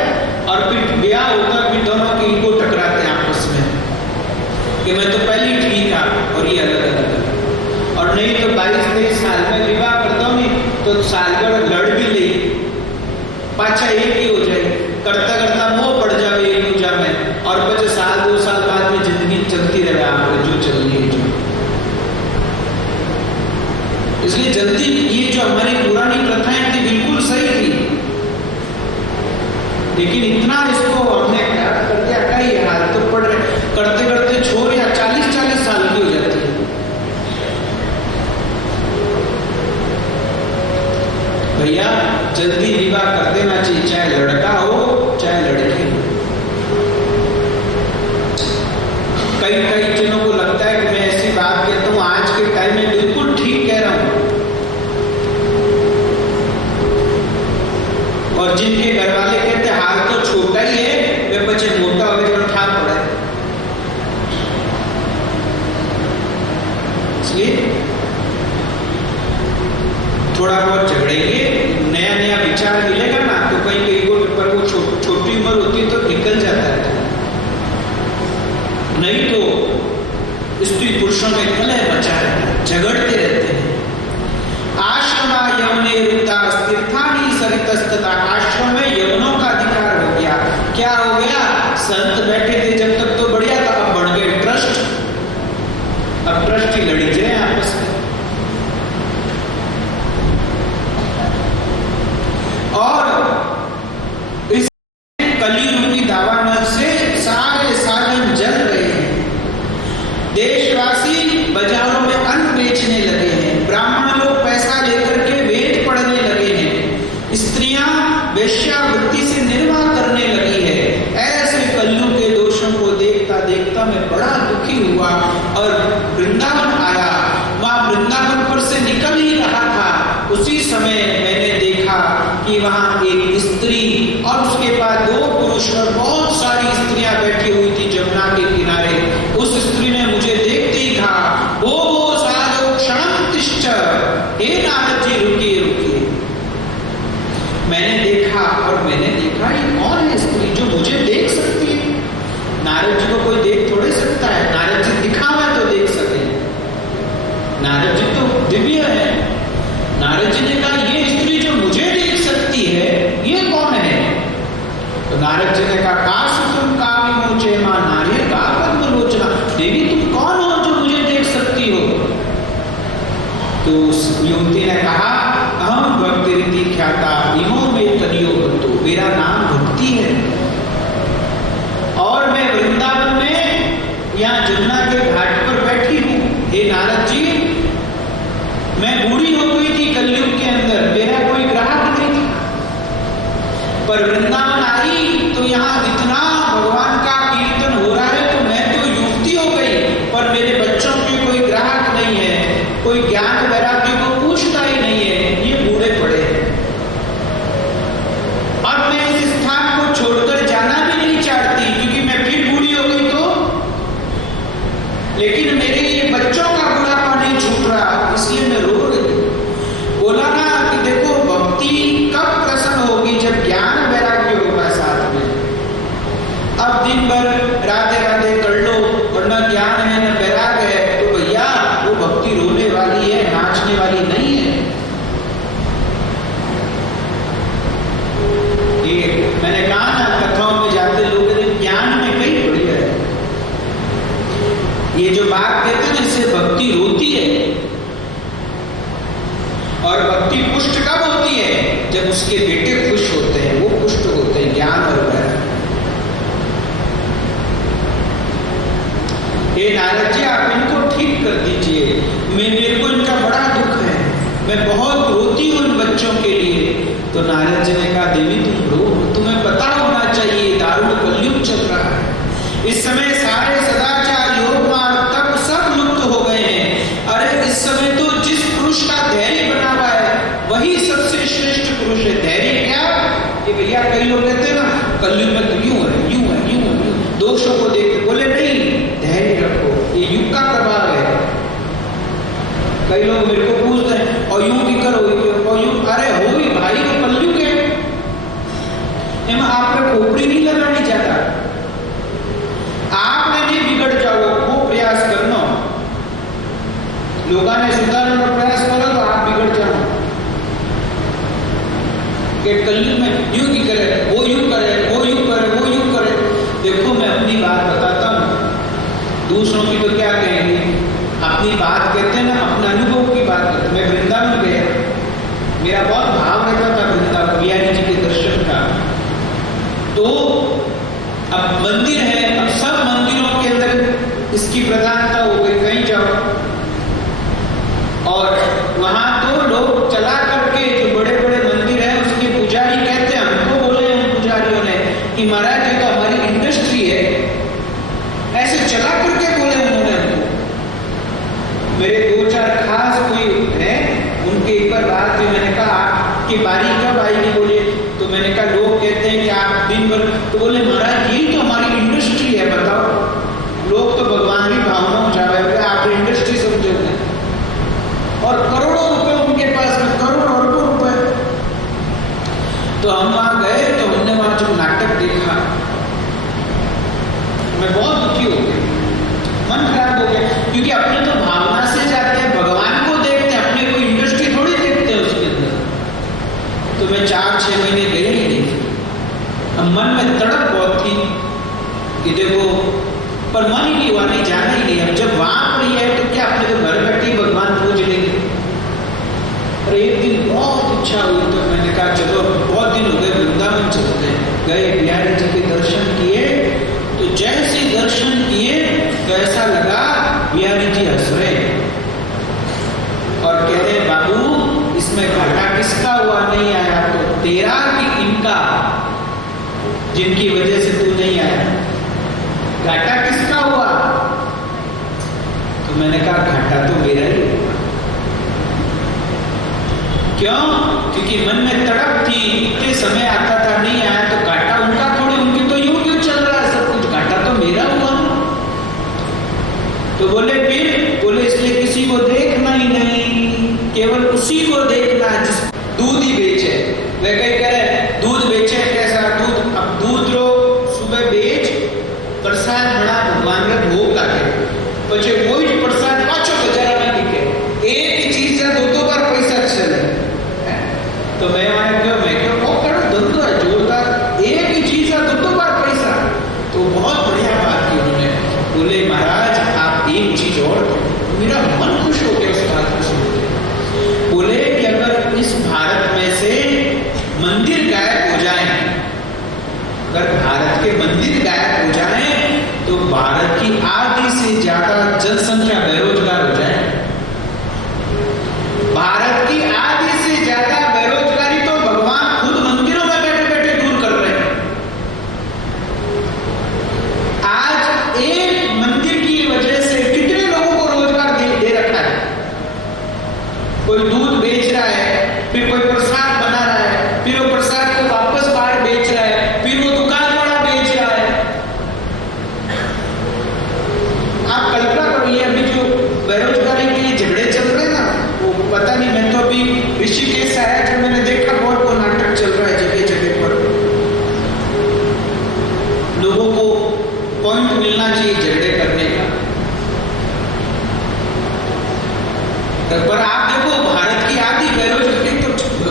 और फिर ब्याह होता है, फिर दोनों के ईगो टकराते हैं आपस में कि मैं तो पहले ही ठीक था और ये अलग अलग। और नहीं तो 22-23 साल में विवाह करता हूँ नहीं तो सालभर लड़ भी ले, पाछा एक ही हो जाए, करता करता मोह पड़ जाए एक दूजा में, और 5 साल 2 साल बाद में जिंदगी चलती रहे आपको जो चल रही है जो। इसलिए जल्दी ये जो हमारी पुरानी प्रथाएं थी बिल्कुल सही थी, लेकिन इतना इसको हमने कर दिया कई हाल तो पड़ रहे, करते करते छोड़ या 40-40 साल की हो जाती है। भैया जल्दी विवाह कर देना चाहिए, चाहे लड़का हो चाहे लड़की हो। कई जनों को लगता है कि मैं ऐसी बात कहता हूं आज के टाइम में बिल्कुल ठीक कह रहा हूं, और जिनके घर वाले कहते हाल तो छोटा ही है, वे बच्चे मोटा हो गए ठा पड़ा है। इसलिए थोड़ा बहुत झगड़ेंगे, नया नया विचार मिलेगा ना तो कहीं कहीं को पर वो छोटी उम्र होती तो निकल जाता है, नहीं तो स्त्री पुरुषों में कलह मचा रहता है, झगड़ते रहते हैं। आश्रमा यवने रुद्धा तीर्थानी सरितस्तथा, आश्रम में यवनों का अधिकार हो गया। क्या हो गया? संत बैठे थे जब तक तो बढ़िया था, अब बढ़ गए ट्रस्ट, अब ट्रस्ट ही लड़ी जाए आपस में। और इस कलियुगी दावानल से सारे साधन जल रहे हैं। देशवासी बाजारों में अन्न बेचने लगे हैं, ब्राह्मण लोग पैसा लेकर के वेद पढ़ने लगे हैं, स्त्रियां वेश्यावृत्ति से निर्वाह करने लगी है। ऐसे कलयुग के दोषों को देखता देखता मैं बड़ा दुखी हुआ और वृंदावन आया। वहां वृंदावन पर से निकल ही रहा था, उसी समय मैंने देखा कि वहां एक स्त्री और उसके पास 2 पुरुष और बहुत सारी स्त्रियां बैठी हुई थी जमुना के किनारे। उस स्त्री ने मुझे देखते ही कहा, वो साधो क्षणं तिष्ठ, हे नारद जी रुकिए रुकिए। मैंने देखा और मैंने देखा ये कौन है स्त्री जो मुझे देख सकती है? नारद जी को कोई देख थोड़े सकता है, नारद जी दिखावा तो देख सके, नारद जी तो दिव्य है। नारद जी ने कहा ये स्त्री जो मुझे देख सकती है ये कौन है? तो नारद जी ने कहा कासुतम कामी मोचे मां नार्य का पद्मलोचना, देवी तुम कौन हो जो मुझे देख सकती हो? तो उस युवती ने कहा अहम भक्ति रीति ख्याता इमो में तनियो भक्तो, मेरा नाम भक्ति है और मैं वृंदावन में यहाँ जमुना के घाट पर बैठी हूँ। हे नारद जी, मैं बूढ़ी हो गई थी कलयुग के अंदर, मेरा कोई ग्राहक नहीं था, पर वृंदावन आई तो यहाँ इतना भगवान का कीर्तन हो रहा है तो मैं तो युवती हो गई, पर मेरे बच्चों के कोई ग्राहक नहीं है, कोई ज्ञान वैराग्य को पूछता ही नहीं है, ये बूढ़े पड़े। अब मैं इस स्थान को छोड़कर जाना भी नहीं चाहती क्योंकि मैं फिर बूढ़ी हो गई तो, लेकिन मेरे ये बच्चों का बुढ़ापा नहीं छूट रहा, इसलिए मैं रो रही। बोला ना कि देखो भक्ति कब प्रसन्न होगी जब ज्ञान वैराग्य होगा साथ में। अब दिन भर राधे राधे कर लो वरना ज्ञान है न वैराग है तो भैया वो भक्ति रोने वाली है, नाचने वाली नहीं है। ये मैंने कहा ना कथाओं में जाते लोग ज्ञान में कई बढ़िया है। ये जो बात कहते हैं जिससे भक्ति रोती है, और भक्ति पुष्ट कब होती है? जब उसके बेटे खुश होते हैं, वो पुष्ट होते हैं ज्ञान और वैराग्य। हे नारद जी, आप इनको ठीक कर दीजिए, मेरे को इनका बड़ा दुख है, मैं बहुत रोती हूँ इन बच्चों के लिए। तो नारद जी ने कहा, देवी तुम रो, तुम्हें पता होना चाहिए दारुण कलयुग चल रहा है। इस समय सारे सदाचार, योग मार्ग तक सब लुप्त हो गए हैं। अरे इस समय तो जिस पुरुष का धैर्य बना हुआ है वही सबसे श्रेष्ठ पुरुष है। धैर्य क्या कि भैया, कई लोग कहते हैं ना कलयुग में तो यूं है, यूं है, यूं है, दोषों को देख, बोले नहीं, धैर्य रखो, ये युग का प्रभाव है। कई लोग मेरे को पूछते हैं, और यूं की करो, और यूं, अरे हो भी भाई, तो कलयुग है, आपने खोपड़ी नहीं लगानी चाहता, आपने नहीं बिगड़ जाओ, वो प्रयास करना, लोगों ने सुधारने का प्रयास करो तो आप बिगड़ जाओ। कि कलयुग में यूं की करे, वो यूं करे, वो यूं करे, वो यूं करे। देखो मैं अपनी बात बताता हूँ, दूसरों की तो क्या कहेंगे, अपनी बात कहते हैं ना, अपने अनुभव की बात करते। मैं वृंदावन गया, मेरा बहुत भाव रहता था वृंदावन बिहारी जी के दर्शन का। तो अब मंदिर है, अब सब मंदिरों के अंदर इसकी प्रधानता हो गई, कहीं जाओ और वहां तो लोग चला करके, जो बड़े बड़े मंदिर है उसके पुजारी कहते हैं, हमको बोले उन पुजारियों ने कि महाराज ये तो हमारी इंडस्ट्री है, ऐसे चला करके बोले उन्होंने हमको। मेरे दो चार खास कोई है, उनके एक बार बात हुई, मैंने कहा आपकी बारी कब आएगी, बोले तो मैंने कहा लोग कहते हैं कि आप दिन भर, तो बोले महाराज यही तो हमारी इंडस्ट्री है, बताओ। लोग तो भगवान की भावनाओं जा रहे हैं, आप इंडस्ट्री समझोगे, और करोड़ों रुपए उनके पास में, करोड़ों अरबों रुपए। तो हम वहां गए, तो हमने वहां जो नाटक देखा, मैं बहुत दुखी हो गया, मन खराब हो गया, क्योंकि अपने तो भावना से जाते हैं, भगवान को देखते हैं, अपने कोई इंडस्ट्री थोड़ी देखते हैं उसके अंदर। तो मैं 4-6 महीने गए ही नहीं। अब मन में तड़प बहुत थी कि देखो, पर मन ही नहीं हुआ, नहीं जाना ही नहीं। अब जब वहां पर ही है तो क्या, अपने तो घर बैठे भगवान पूज लेंगे। और एक दिन बहुत इच्छा हुई, तो मैंने कहा चलो, बहुत दिन हो गए, वृंदावन चलते हैं। गए, बिहारी जी के दर्शन किए, तो जैसे दर्शन किए तो ऐसा लगा बिहारी जी हंस रहे और कहते हैं, बाबू इसमें घाटा किसका हुआ, नहीं आया तो तेरा कि इनका, जिनकी वजह से तू नहीं आया, घाटा किसका हुआ। तो मैंने कहा घाटा तो मेरा ही हुआ। क्यों? क्योंकि मन में तड़प थी, इतने समय आता था, नहीं आया तो घाटा उनका थोड़ी, उनकी तो यूं क्यों चल रहा है सब कुछ, घाटा तो मेरा हुआ। तो बोले फिर, बोले इसलिए किसी को देखना ही नहीं, केवल उसी को देखना जिस दूध ही बेचे। वे कहीं कह रहे दूध बेचे, कैसा दूध, अब दूध लो सुबह बेच, प्रसाद बना भगवान का भोग लागे, पचे वही प्रसाद पाछो बजारा में बिके, एक ही चीज से दो बार पैसा चले। तो मैं क्यों करो, धंधो है जोरदार, एक ही चीज है दो बार पैसा। तो बहुत बढ़िया बात की उन्होंने। बोले महाराज आप एक चीज और, मेरा मन खुश हो गया उस बात को सुनकर। बोले कि अगर इस भारत में से मंदिर गायब हो जाए, अगर भारत के मंदिर गायब हो जाए, तो भारत की आधी से ज्यादा जनसंख्या बेरोजगार हो जाए। भारत की आधी से ज्यादा बेरोजगारी तो भगवान खुद मंदिरों में बैठे बैठे दूर कर रहे हैं। आज एक मंदिर की वजह से कितने लोगों को रोजगार दे रखा है। कोई दूध बेच रहा है, फिर कोई प्रसाद बना रहा है, फिर वो प्रसाद को वापस बाहर बेच रहा है, फिर वो दुकान वाला बेच रहा है। आप कल्पना करिए, अभी जो बेरोजगारी के लिए झगड़े चल रहे हैं ना, वो पता नहीं, मैं तो अभी ऋषिकेश आया, जो मैंने देखा बहुत वो नाटक चल रहा है जगह जगह पर। लोगों को पॉइंट मिलना चाहिए झगड़े करने का। पर आप देखो, भारत की आधी बेरोजगारी तो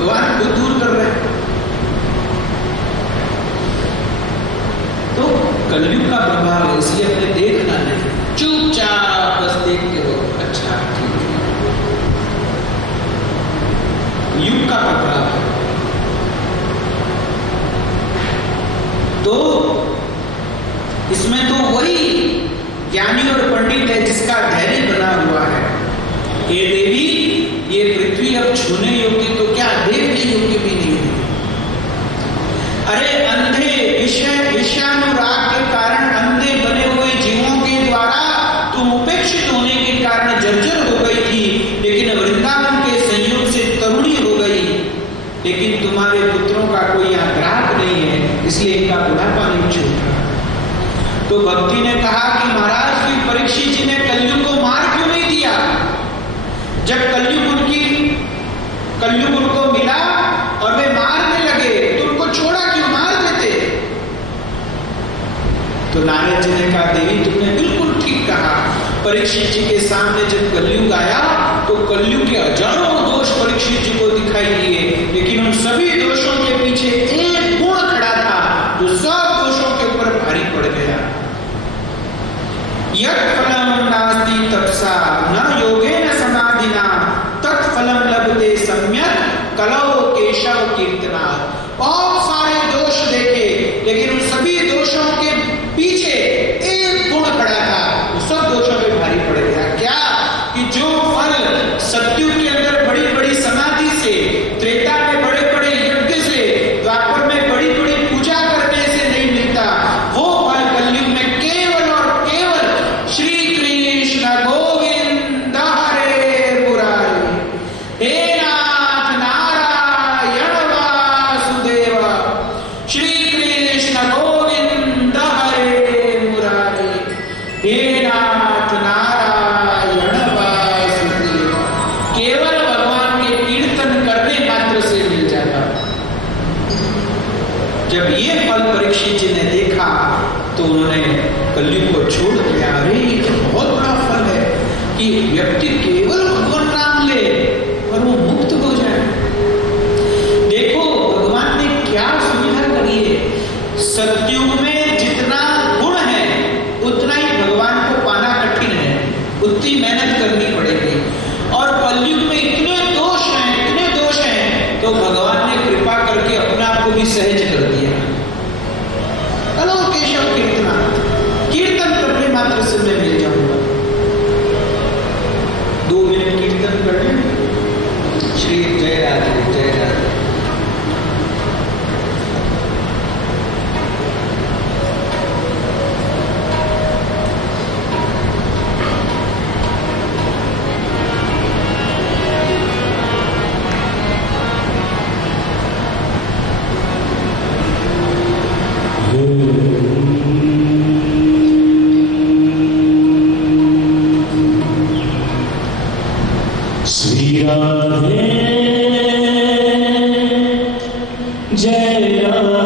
ज्ञानी और पंडित है जिसका धैर्य बना हुआ है। हे देवी, ये पृथ्वी अब छूने योग्य तो क्या देखने योग्य भी नहीं है। अरे अंधे विषयानुराग के कारण अंधे बने हुए जीवों के द्वारा तुम उपेक्षित होने के कारण जर्जर हो गई थी, लेकिन वृंदावन के संयोग से तरुणी हो गई। लेकिन तुम्हारे पुत्रों का कोई यहाँ ग्राहक नहीं है, इसलिए इनका बुढ़ापा नहीं छूट रहा। तो भक्ति ने कहा कि महाराज, फिर परीक्षित जी ने कलयुग को मार क्यों नहीं दिया? जब कलयुग उनको मिला और वे मारने लगे तो उनको छोड़ा क्यों, मार देते। तो नारद जी ने कहा, देवी तुमने बिल्कुल ठीक कहा। परीक्षित जी के सामने जब कलयुग आया तो कलयुग के हजारों दोष परीक्षित जी को दिखाई दिए, लेकिन उन सभी दोषों के पीछे एक गुण खड़ा था जो सब दोषों के ऊपर भारी पड़ गया। यत् फलम नास्ति तपसा न योगेन समाधिना तत्फलम लभते सम्यक कलौ केशव कीर्तना। बहुत सारे दोष देखे, लेकिन उन सभी दोषों के पीछे एक गुण खड़ा था, वो सब दोषों पे भारी पड़ गया। क्या कि जो फल सत्युग के अंदर बड़ी बड़ी समाधि से, त्रेता में बड़े बड़े यज्ञ से, द्वापर में बड़ी बड़ी पूजा करने से नहीं मिलता, वो फल कलयुग में केवल और केवल श्री कृष्ण गोविंद हरे मुरारी, हे नाथ नारायण वासुदेव, श्री कृष्ण गोविंद हरे मुरारी, हे नाथ नारायण वासुदेव, केवल भगवान के कीर्तन करने मात्र से मिल जाता। जब ये फल परीक्षित जी ने देखा तो उन्होंने कलयुग को छोड़ दिया। अरे ये तो बहुत बड़ा फल है कि व्यक्ति केवल भगवान नाम ले और वो मुक्त हो जाए। देखो भगवान ने क्या सुविधा करी है। सतयुग में जितना गुण है उतना ही भगवान को पाना कठिन है, उतनी मेहनत करनी पड़ेगी। और कलयुग में इतने दोष हैं तो भगवान ने कृपा करके अपने आप को भी सहज कर दिया। कलो केशव कीर्तना, कीर्तन करने मात्र से मैं मिल जाऊंगा। 2 मिनट कीर्तन करने। श्री जय राधे जय राधे। श्री राधे जय राधे।